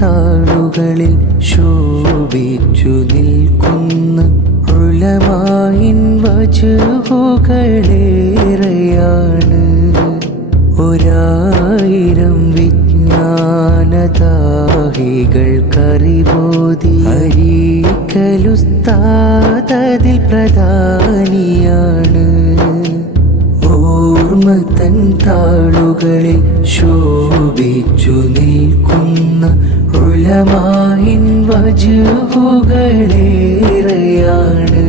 താളുകളിൽ ശോഭിച്ചു നിൽക്കുന്ന ഉളമായിൻ വചുകളേറെയാണ് ഒരായിരം വിജ്ഞാനതാഹികൾക്കറിബോധി ഹരിക്കലുസ്താതതിൽ പ്രധാനിയാണ്. ഓർമ്മ തൻ താളുകളിൽ വജുകളേറെയാണ്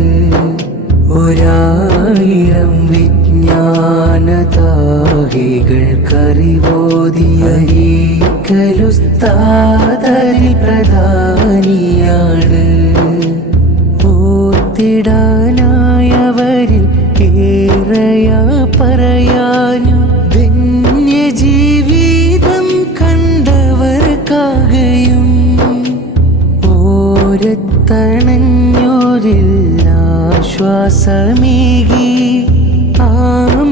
ഒരായിരം വിജ്ഞാനദാഹികൾക്കറിവോദിയരിക്കലുസ്താദരിൽ പ്രധാനിയാണ്. ഓർത്തിടാനായവരിൽ ഓരത്തണഞ്ഞോരിൽ ആശ്വാസമേകി ആ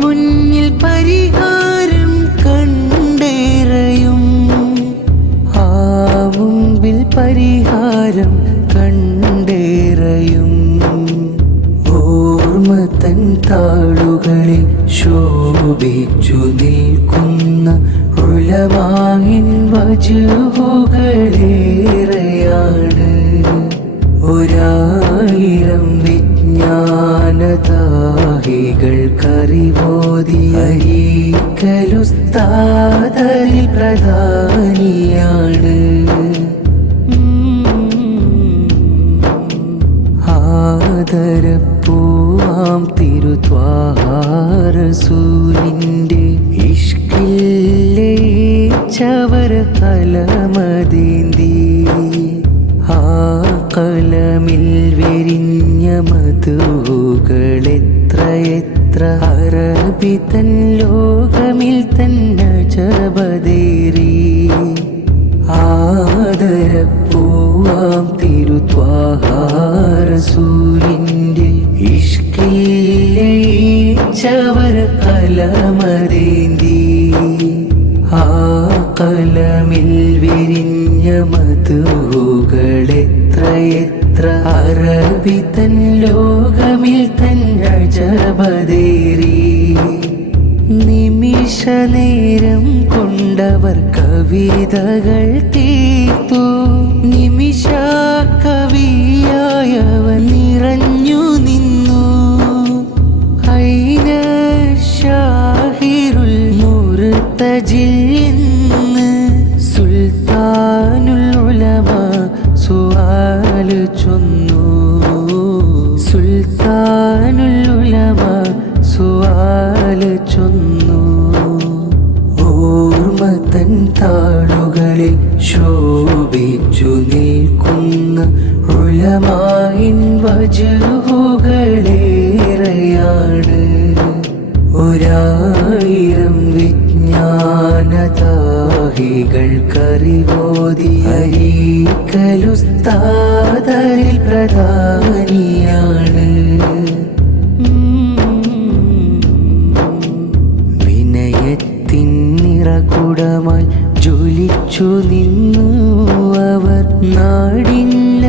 മുന്നിൽ പരിഹാരം കണ്ടേറയും. ആ മുമ്പിൽ പരിഹാരം കണ്ടേറയും. ഓർമ്മത്തൻ താളുകളിൽ ശോഭിച്ചു നിൽക്കുന്ന ഉളവാങ്ങിൻ വചുകളേറെയാണ് ഒരായിരം വിജ്ഞാനതാഹികൾ ഹരിക്കലുസ്താദരിൽ പ്രധാനിയാണ്. ആദരപ്പൂവാം തിരുത്വാഹാരസൂരിന്റെ ഇഷ്കില്ലേ ചവർ ആ എത്ര അറബി തൻ ലോകമിൽ തന്നെ ജപതേറി ആദരപ്പൂവാം തിരുത്വാഹാരസൂരിന്റെ ഇഷ്കില്ലേച്ചവർ കലമതേന്തി ആ കലമിൽ വിരിഞ്ഞ മധുകളെ അറബി തൻ ലോകമിൽ തൻ ജപതേറി നിമിഷ നേരം കൊണ്ടവർ കവിതകൾ തീർത്തു നിമിഷ കവിയായവൻ നിറഞ്ഞു നിന്നു. ഐന ഷാഹിറുൽ മുർത്തജിൽ ചൊന്നു. തൻ താളുകളിൽ ശോഭിച്ചു നിൽക്കുന്ന ഉളമായിൻ വജുകളേറെയാണ് ഒരായിരം വിജ്ഞാനദാഹികൾക്കറിവോധി കലുസ്താതരിൽ പ്രധാനിയാണ് നാടിന്ന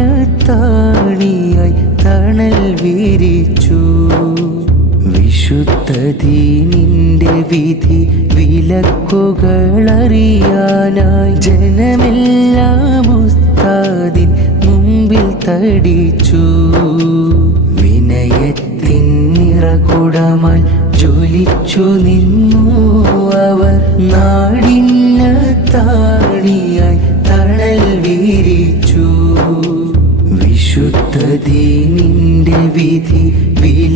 താണിയായി തണൽ വിരിച്ചു. വിശുദ്ധ ദീനിന്റെ വിധി വിലക്കുകളറിയാനായി ജനമെല്ലാം ഉസ്താദിൻ മുമ്പിൽ തടിച്ചു. വിനയത്തിൻ നിറകുടമായി ജ്വലിച്ചു നിന്നു.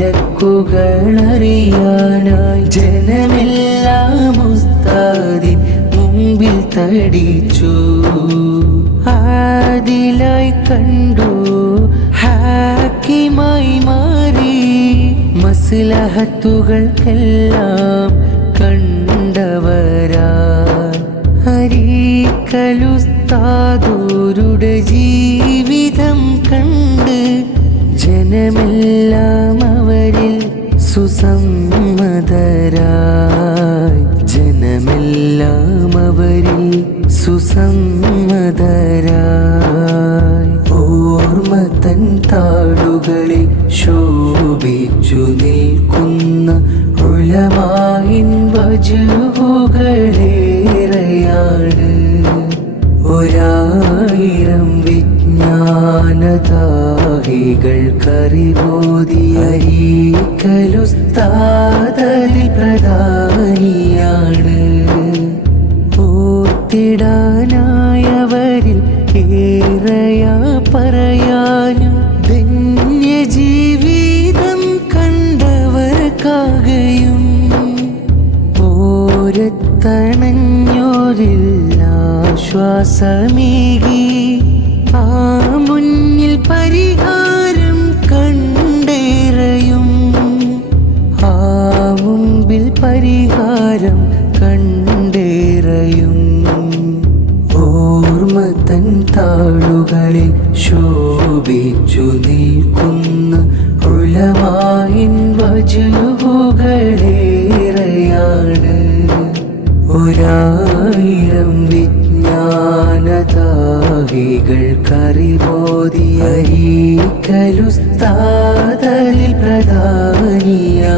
വിലക്കുകളറിയാനായി ജനമെല്ലാം ഉസ്താദിൻ മുമ്പിൽ തടിച്ചു. ആദിലായി കണ്ടു ഹാക്കിമായി മാറി. മസ്ലഹത്തുകൾക്കെല്ലാം കണ്ടവരാ ഹരിക്കലുസ്താദൂരുടെ ജീവിതം കണ്ട് ജനമെല്ലാം സുസമ്മതരായി. ജനമെല്ലാം അവരിൽ സുസമ്മതരായി. ഓർമ്മത്തൻ താളുകളിൽ ശോഭിച്ചു നിൽക്കുന്ന ഉലമായിൻ വജുകളേറെയാണ് ഒരായിരം വിജ്ഞാനതാഹികൾ ഓരത്തണഞ്ഞോരില്ലാശ്വാസമേകി ആ മുന്നിൽ പരിഹാരം കണ്ടേറയും. ആ മുമ്പിൽ പരിഹാരം കണ്ടേറയും. ഓർമ്മത്തൻ താളുകളിൽ ശോഭിച്ചു നിൽക്കുന്ന ഉളമായിൻ വജുകളേറെയാണ് ഒരായിരം വിജ്ഞാനതാഹികൾ കറിബോധിയരീക്കലുസ്താദരിൽ പ്രധാനിയാണ്